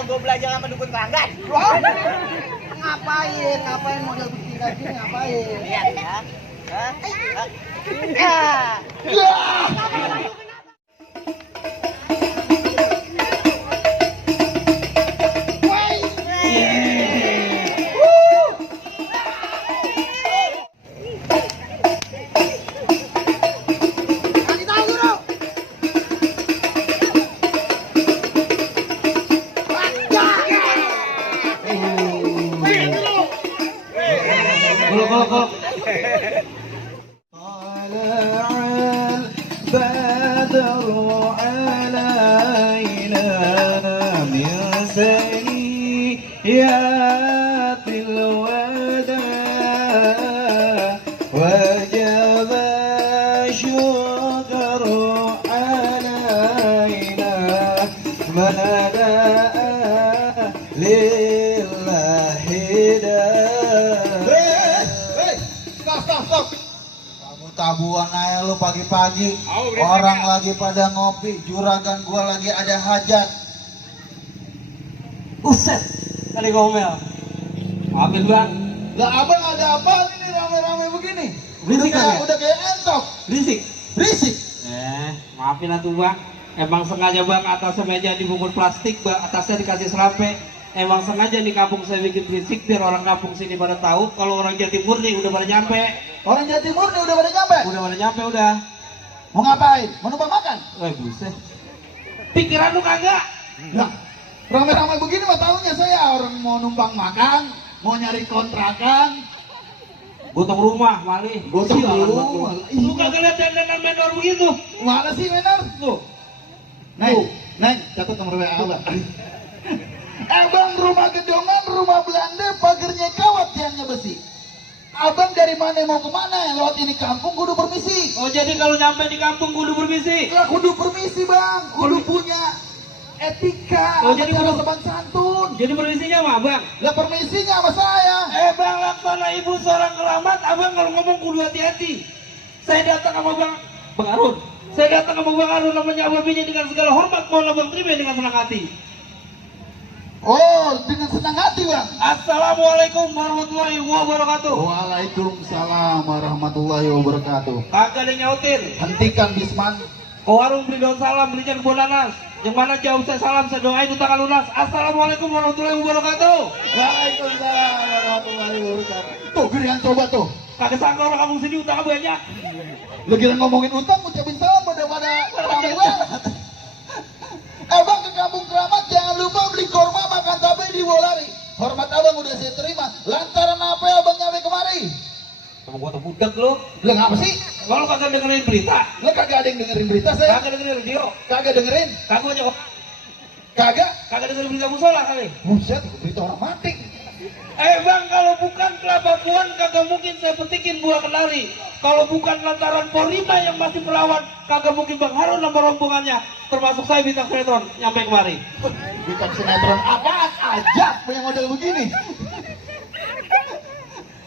tahu gue belajar sama dukun pelanggan. Ngapain model begini lagi ngapain? Lihat ya. Hah? Hah? Kasih tahu guru. طلع البدر علينا من ثنيات الوداع وجب الشكر علينا من دعا لله Stop. Kamu tabuan aja lu pagi-pagi. Orang lagi pada ngopi, juragan gua lagi ada hajat. Uset kali ngomel. Maafin bang. Lah abang ada apa ini rame-rame begini? Berisik kan ya? Udah kayak entok. Berisik. Maafin atuh bang. Emang sengaja bang atasnya meja dibungkus plastik bang, atasnya dikasih serampe. Emang sengaja di kampung saya bikin berisik biar orang kampung sini pada tahu kalau orang Jatimur nih udah pada nyampe. Orang Jatimur nih udah pada nyampe. Udah. Mau ngapain? Mau numpang makan? Buset. Pikiran lu kagak? Lah, rame-rame begini mah tahunya saya orang mau numpang makan, mau nyari kontrakan, Gotong rumah, malih. gotong Sialan rumah. banget lu. Lu kagak lihat dandanan menor begitu? Mana sih Menar? Tuh. Neng, catat nomor WA abang. Abang rumah gedongan, rumah Belanda, pagernya kawat tiangnya besi. Abang dari mana mau kemana? Lewat ini kampung kudu permisi. Oh jadi kalau nyampe di kampung kudu berbisi. Lah kudu permisi bang, kudu punya etika. Oh, jadi kudu sopan santun. Jadi berbisinya mah bang. Lah permisinya sama saya. Bang Laksana ibu seorang keramat, abang kalau ngomong kudu hati-hati. Saya datang sama bang Arun. Saya datang sama bang Arun namanya abang Bini dengan segala hormat, mohon abang terima dengan senang hati. Oh, dengan senang hati bang. Assalamualaikum warahmatullahi wabarakatuh. Waalaikumsalam warahmatullahi wabarakatuh. Kagak ada nyautin. Hentikan Bisman. Ke warung beli daun salam, beli kebun nanas. Yang mana jauh saya salam, saya doain utang lunas. Assalamualaikum warahmatullahi wabarakatuh. Waalaikumsalam warahmatullahi wabarakatuh. Tuh, giliran coba tuh. Kagak sangka orang kampung sini utang banyak. Lu giliran ngomongin utang, ucapin salam pada rame banget. Abang ke kampung keramat, jangan lupa beli korma makan tabe di Bolari. Hormat abang udah saya terima. Lantaran apa abang nyampe kemari? Kamu gua tuh budak lo. Lah ngapa sih? Kalau kagak dengerin berita, Lah kagak ada yang dengerin berita saya. kagak dengerin radio, Kagak dengerin. kagak aja kok. Kagak dengerin berita musola kali. Buset, berita orang mati. Bang, kalau bukan kelapa puan kagak mungkin saya petikin buah kenari. Kalau bukan lantaran Porima yang masih melawan, kagak mungkin Bang Harun sama rombongannya, termasuk saya bintang sinetron nyampe kemari. Bintang sinetron apaan aja punya model begini.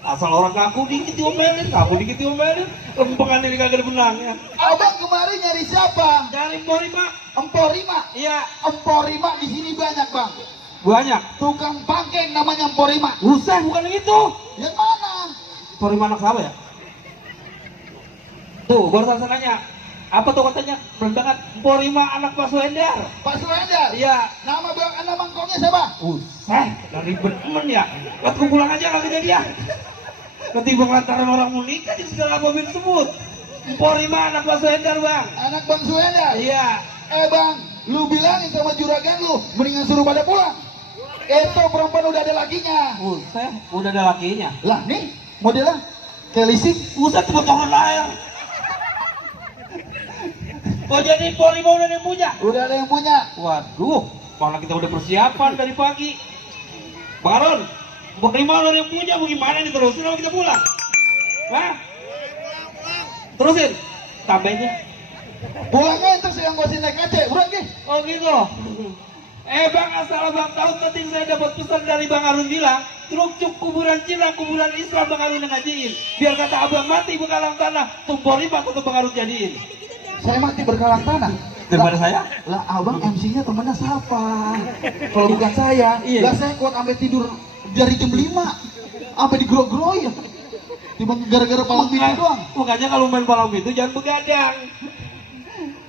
Asal orang ngaku dikit diomelin, lempengan ini kagak ada benangnya. Abang kemarin nyari siapa? Dari Porima, Emporima. iya Emporima di sini banyak bang. banyak. Tukang pangkeng namanya Emporima. Buset, bukan yang itu. Yang mana? Porima anak siapa ya? Tuh, baru saya nanya. Apa tuh katanya? Bener banget. Porima anak Pak Suhendar. Pak Surendar. Iya. Nama mangkongnya siapa? Dari temen ya. Lihat ku pulang aja kali dia. Ketimbang lantaran orang mau nikah jadi segala apa sebut. Porima anak Pak Suhendar bang. Anak Bang Surendar. Iya. Bang, lu bilangin sama juragan lu, mendingan suruh pada pulang. Itu perempuan udah ada lakinya. Buset, udah ada lakinya. Lah nih, modelnya kayak lisik. Buset, potongan air. Oh jadi Porima udah ada yang punya? Udah ada yang punya. Waduh, malah kita udah persiapan dari pagi. Bang Arun, Porima udah ada yang punya, bagaimana nih terusin kalau kita pulang? Hah? Terusin, tambahinnya. Pulangnya terus yang gua sini naik aja, udah gih. Oh gitu. Bang, asal abang tahu tadi saya dapat pesan dari Bang Arun bilang, truk cuk kuburan Cina, kuburan Islam Bang Arun yang ngajiin. Biar kata abang mati bekalang tanah, tuh Porima atau Bang Arun jadiin. Saya mati berkalang tanah. Daripada saya? Lah abang MC-nya temennya siapa? Kalau bukan saya, Iya. lah saya kuat sampai tidur dari jam 5 sampai digerok-gerok ya. Tiba gara-gara palang pintu doang. Makanya kalau main palang pintu jangan begadang.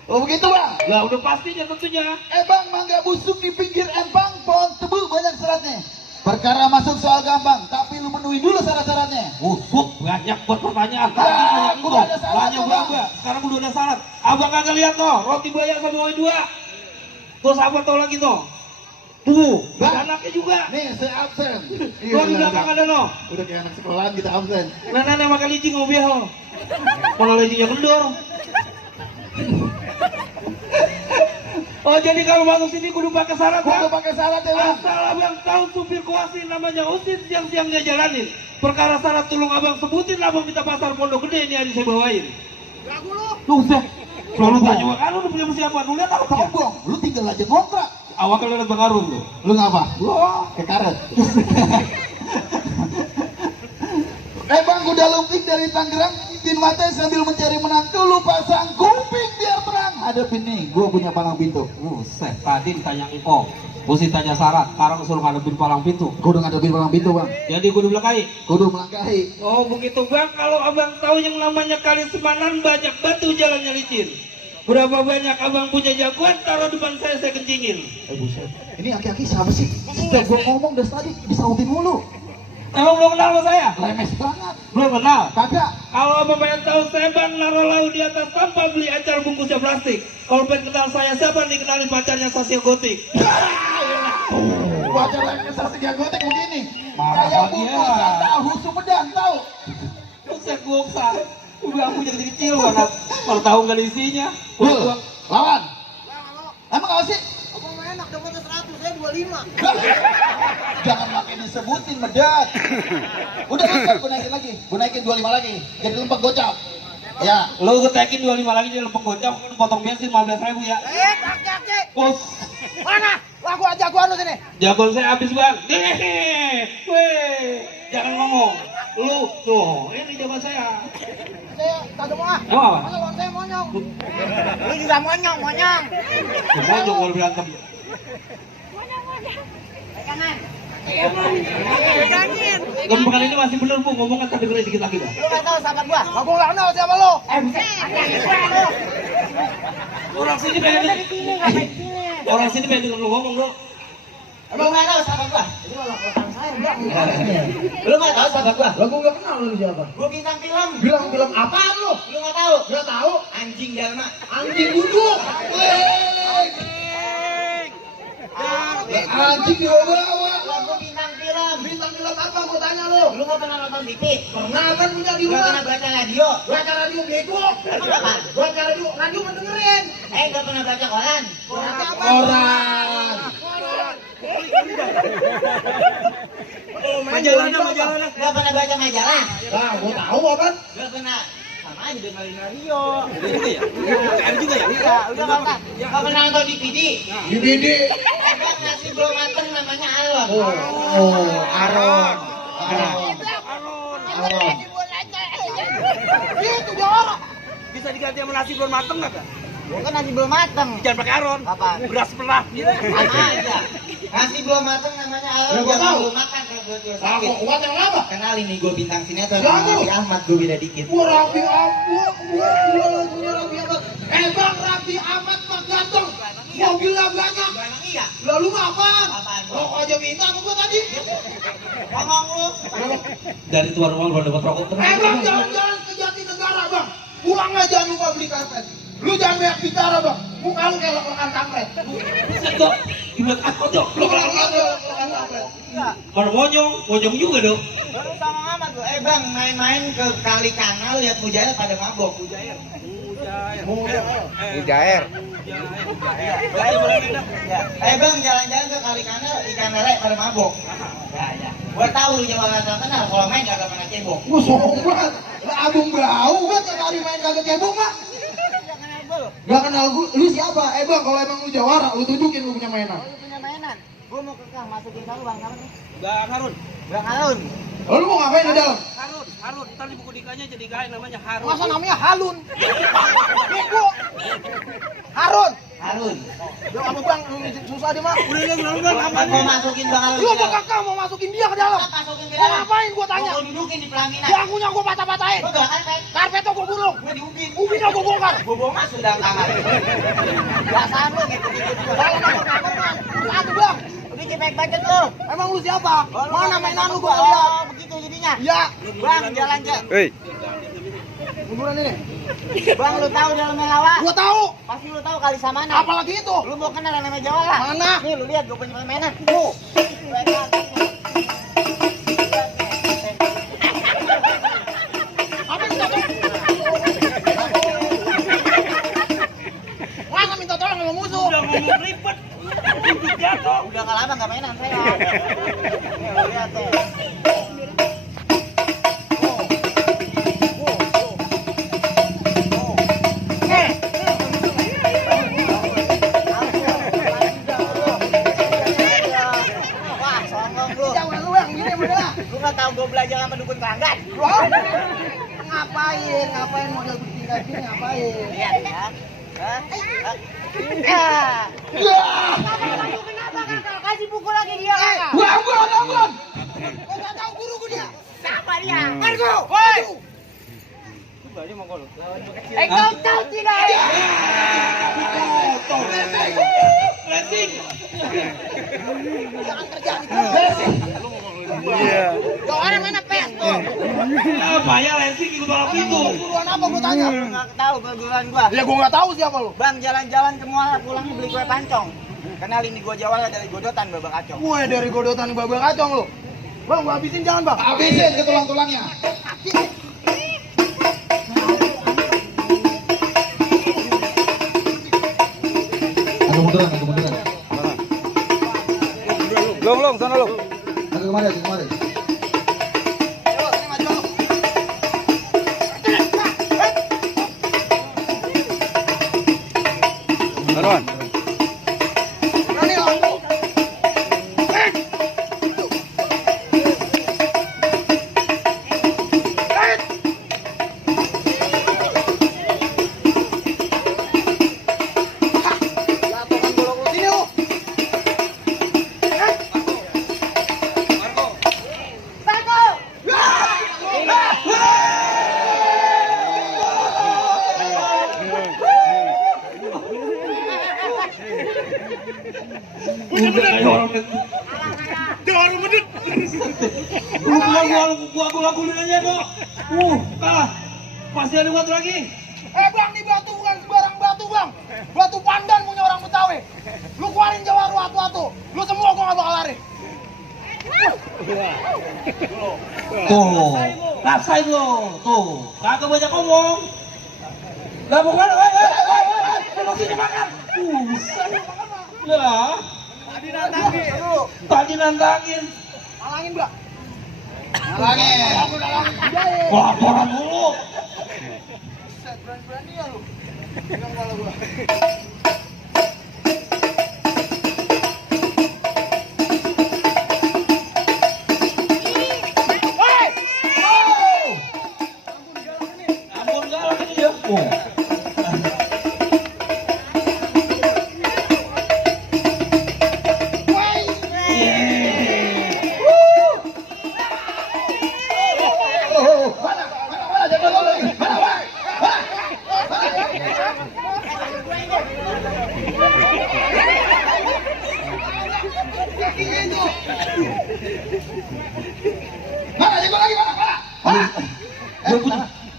Oh begitu bang? Lah udah pastinya tentunya. Bang, mangga busuk di pinggir empang, pohon tebu banyak seratnya. Perkara masuk soal gampang, tapi lu penuhi dulu syarat-syaratnya. Busuk banyak buat pertanyaan. Ah, udah ada syarat Banyak tuh, berapa? Bang. Sekarang udah ada syarat. Abang kagak lihat no, roti banyak sama woi 2. Terus apa tau lagi no? Tuh, Bang. anaknya juga. Nih, saya absen. Tuh di belakang ada no. Udah kayak anak sekolahan kita absen. Nenek makan licin ngobrol. Kalau licinnya kendor. Oh jadi kalau masuk sini kudu pakai syarat Gua kan? udah pakai syarat ya bang. Asal abang tahu supir kuasin namanya Usin siang-siang dia jalanin. Perkara syarat tolong abang sebutin, abang minta pasar Pondok Gede ini hari saya bawain. Lagu lu. Tuh Zek, selalu tanya kan lu udah punya persiapan, lu lihat apa? Sombong, lu tinggal aja ngontrak. Awak kalau lihat Bang Arun tuh. Lu ngapa? Wah, kayak karet. Bang, udah lumping dari Tangerang, bin mata sambil mencari menantu, lu pasang kuping biar terang. Hadapin nih, gua punya palang pintu. Buset, tadi ditanya Iko, mesti tanya syarat, sekarang suruh ngadepin palang pintu. Gua udah ngadepin palang pintu bang. Jadi kudu belakang. Kudu melangkahi. Oh begitu bang, kalau abang tahu yang namanya kali Semanan banyak batu jalannya licin. Berapa banyak abang punya jagoan, taruh depan saya kencingin. Buset. Ini aki-aki siapa sih? Setiap gua ngomong dari tadi disautin mulu. Emang belum kenal sama saya? Lemes banget. Belum kenal. Kagak. Kalau abang pengen tahu saya bang, naruh lau di atas tanpa beli acar bungkusnya plastik. Kalau pengen kenal saya siapa nih, kenalin pacarnya Sasya Gotik. Baca lagi sasi gagotek begini. Marah Kayak lagi ya. bungkusan tahu Sumedang tahu. Buset goksa. Udah aku jadi kecil banget. Kalau tahu nggak ada isinya. Bul, lawan. Emang apa sih? Abang mah enak dapatnya 100, saya 25. Jangan makin disebutin medat. Udah gue naikin lagi. Gue naikin 25 lagi. Jadi lempeng gocap. Ya. Lu ketekin 25 lagi dia lempeng gocap, kan potong bensin 15.000 ya. Kaki-kaki. Bos, Mana? Lagu aja gua lu sini. jagoan saya habis bang. Weh, jangan ngomong. Lu tuh, ini jawaban saya. Saya kagak mau ah. Mau apa? Masa lawan saya monyong. Lu juga monyong. Mojok kalau berantem. Kanan. Dan pekan ini masih bener bu, ngomong kan tapi boleh dikit lagi bang. Lu enggak tahu sahabat gua. Gua enggak kenal siapa lu. Orang sini pengen orang sini pengen denger lu ngomong lu. Lu enggak tahu sahabat gua. Lu enggak tahu sahabat gua. Lah gue gak kenal lu siapa. Gua bintang film. Bilang film apaan lu? Lu enggak tahu. Gak tahu. Anjing Dalma. Anjing duduk. Anjing dibawa. Gua bintang film. Bintang film apa? Gue tanya lu. Lu enggak pernah nonton TV? Pernah kan punya di Lu rumah? pernah baca radio? Baca radio bego. Emang apa? Baca radio mau dengerin. Enggak pernah baca koran? Orang. Majalah. Enggak pernah baca majalah? Nah, gue tahu apa? Enggak pernah. Sama aja dengerin radio. PM juga ya? Iya, udah enggak. Enggak pernah nonton DVD. DVD. Ada nasi belum mateng namanya Alon. Oh, Aron. Aron. Itu jorok. Bisa diganti sama nasi belum mateng nggak? Bukan nasi belum mateng. Jangan pakai aron. Apaan? Beras perah gitu. Sama aja. Nasi belum mateng namanya Alon. Ya, gua Jangan tahu. lu makan kalau gue Tahu sakit. kuat yang apa? Kenalin nih gue bintang sinetron Lagu. sama Raffi Ahmad, gue beda dikit. Wah, Raffi Ahmad. Raffi Ahmad. Bang, Raffi Ahmad mah ganteng. Mobilnya banyak. Emang iya? Lalu apaan? Apaan? Rokok aja minta sama gua tadi. Ngomong lu. Dari tuan rumah baru dapat rokok terus. Bang, jalan-jalan ke Jatinegara, Bang. Pulang aja jangan lupa beli karpet. Lu jangan banyak bicara, Bang. Muka lu kayak lekokan kampret. Buset dong. Gimana aku dong? Lu lekokan kampret. Mana monyong juga dong. Baru sama amat lu. Bang, main-main ke kali kanal lihat mujair pada mabok. Mujair. Mujair. Ya. Bang, jalan-jalan ke kali kanal ikan lele pada mabok. Ya. Gua tahu lu jangan kenal kalau main kagak pernah cebok. Gua sombong banget. Lah abung bau banget tiap hari main kagak cebok, Mak. Gak kenal gua. Lu siapa? Bang, kalau emang lu jawara, lu tunjukin lu punya mainan. Lu punya mainan. Gua mau ke kang masukin kamu Bang, sama nih. Bang Harun. Bang Harun. Lu mau ngapain di dalam? Harun. Ntar di buku nikahnya jadi gaya namanya Harun. Masa namanya Halun? Bego. Harun. Harun. Ya apa bang, susah aja mah. Udah bang, apa Kan mau masukin Bang Harun. Lu apa kakak mau masukin dia ke dalam? Masukin ke Mau dalam. ngapain gua tanya? Gua dudukin di pelaminan. Bangkunya gua patah-patahin. Gua gak karpet. Karpet tuh gua gulung. Gua diubin. Ubinnya gua bongkar. Gua bawa masuk dalam kamar. Biasaan lu ngikut-ngikut gua. Kalau masuk kamar man, satu bang. Udah cepet budget lu. Emang lu siapa? Mana mainan lu gua Oh, lihat. begitu jadinya. Ya, Bang, jalan-jalan. kuburan ini. Bang, lu tahu dalamnya lawa? Gua tahu. Pasti lu tahu kali sama mana. Apalagi itu. Lu mau kenal yang namanya Jawa lah? Mana? Nih lu lihat gua punya permainan. Tuh. Apa minta tolong? Masa minta tolong sama musuh? Udah ngomong ribet. Udah gak lama gak mainan saya. Nih lu lihat tuh. Wah, songong lu. Jangan lu yang gini bener. Lu gak tahu gua belajar sama dukun pelanggan? Wah, ngapain model begini kayak gini ngapain? Lihat ya. Hah? Ah. Kenapa kakak? Kasih pukul lagi dia, Kakak. Buang. Kau nggak tahu guru gua dia. Siapa dia? Margo. Woi. Eh Kau tahu tidak? Jangan terjadi terus. Kau orang mana pes tuh? Apa ya lensing ikut balap itu? Guruan apa gua tanya? Lu nggak tahu perguruan gua. Ya gua nggak tahu siapa lu. Bang, jalan-jalan ke Muara pulangnya beli kue pancong. Kenalin di gua Jawa dari Godotan Babak Kacong. Gue dari godotan babak kacong lu. Bang, gua habisin jangan bang. Habisin ke tulang-tulangnya. Agak munduran. Belum, sana lu. Agak kemari. Ayo, sini maju. Saruan. Berani lu. Jatuhkan golok lu sini lu. Udah kayak orang medit. Gua gulin aja kok. Kalah. Pasti ada satu lagi. Bang, nih batu bukan sembarang batu bang. Batu pandan punya orang Betawi. Lu keluarin Jawa atu-atu. Lu semua gua gak bakal lari. Tuh, rasain lo. Tuh, kagak banyak ngomong. Lah bukan, kalau sini makan. Buset. Ya, tadi nantangin. Halangin bang. Halangin. Aku udah halangin dia. Laporan dulu. Set, berani-berani ya lu. Pegang kepala gua. Ampun galak ini ya. Mana jangan dulu lagi.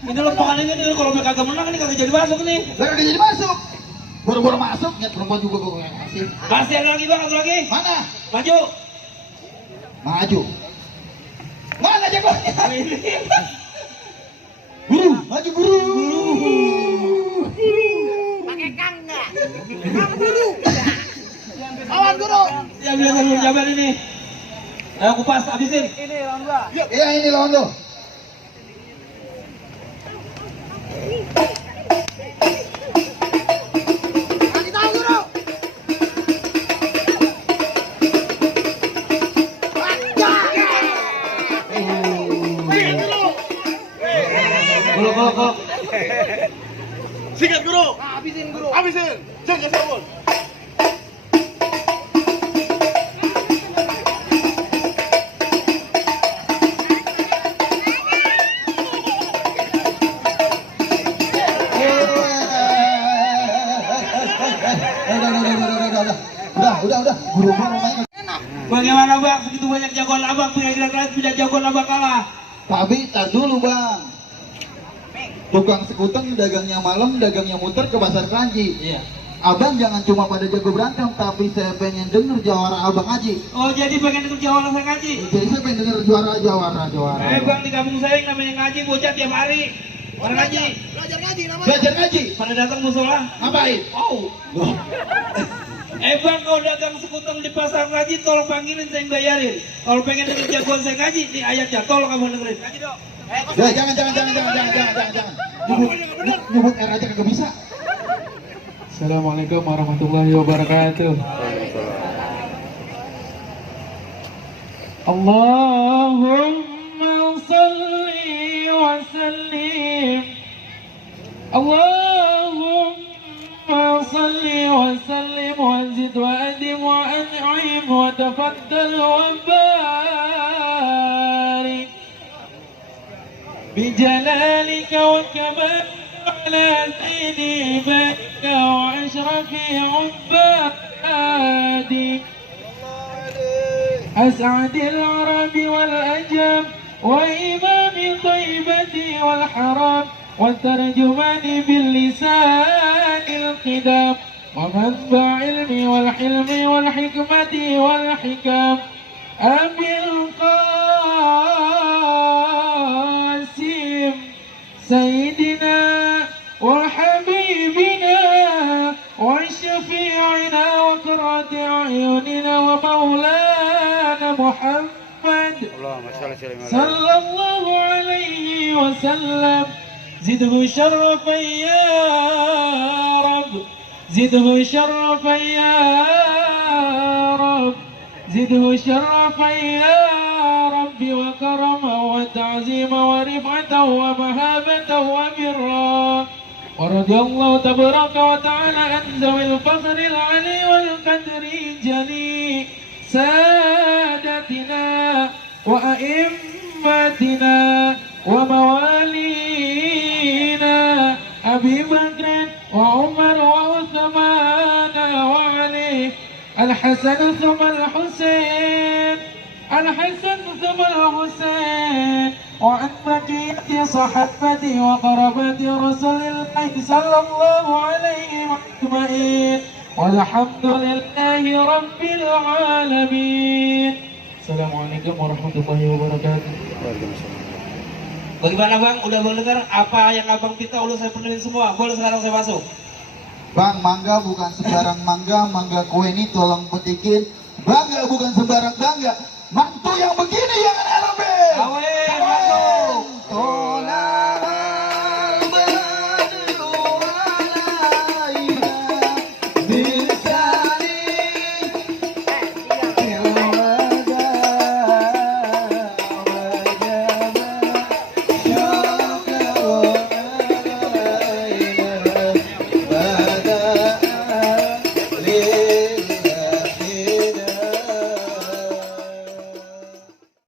Ini lompat ini nih, kalau mereka kagak menang ini kagak jadi masuk nih. Baru dia jadi masuk. Baru masuk, nyet perempuan juga gue yang kasih. Masih ada lagi bang, satu lagi. Mana? Maju. Maju. Mana jagoannya? Guru, maju guru. Pakai kang nggak? Awan guru. Ya biasa dulu jabar ini. Ayo kupas, habisin. Ini lawan gua. Iya ini lawan lo. Kasih tahu guru. Gol. Sikat guru. Habisin. Jangan sabun. Udah. Guru main. Bagaimana bang? Segitu banyak jagoan abang, pengadilan rakyat tidak jagoan abang kalah. Tapi tar dulu bang. Tukang sekuteng dagangnya malam, dagangnya muter ke pasar Keranji. Iya. Abang jangan cuma pada jago berantem, tapi saya pengen denger jawara abang Haji. Oh jadi pengen ikut jawara saya ngaji? Jadi saya pengen denger jawara. Bang di kampung saya yang namanya ngaji bocah tiap hari. Orang ngaji. Belajar ngaji. Pada datang musola. Ngapain? Oh. Bang kalau dagang sekuteng di pasar ngaji tolong panggilin saya yang bayarin. Kalau pengen denger jagoan saya ngaji di ayatnya tolong kamu dengerin. Ngaji dong. Jangan. Nyebut air aja kagak bisa. Assalamualaikum warahmatullahi wabarakatuh. Allahumma salli wa sallim. Allahumma salli wa sallim wa zid wa adim wa an'im wa tafaddal wa barik bijalalika wa kamal على سيد عبادك وأشرف عبادك أسعد العرب والأجم وإمام طيبة والحرم والترجمان باللسان القدام ومنبع علم والحلم والحكمة والحكم أبي القاسم سيدنا وحبيبنا وشفيعنا وقرة أعيننا ومولانا محمد صلى الله عليه وسلم زده شرفا يا رب زده شرفا يا رب زده شرفا يا رب وكرما وتعظيما ورفعة ومهابة وبرا ورضي الله تبارك وتعالى عن ذوي الفخر العلي والقدر الجلي سادتنا وأئمتنا وموالينا أبي بكر وعمر وعثمان وعلي الحسن ثم الحسين الحسن ثم الحسين وعن بقية صحابته وقرابة رسول الله صلى الله عليه أجمعين والحمد لله رب العالمين. Assalamualaikum warahmatullahi wabarakatuh. Bagaimana bang? Udah mendengar apa yang abang minta? Udah saya penuhin semua. Boleh sekarang saya masuk. Bang, mangga bukan sembarang mangga kue ini tolong petikin. Bangga bukan sembarang bangga. Mantu yang begini yang aneh-aneh. Awe.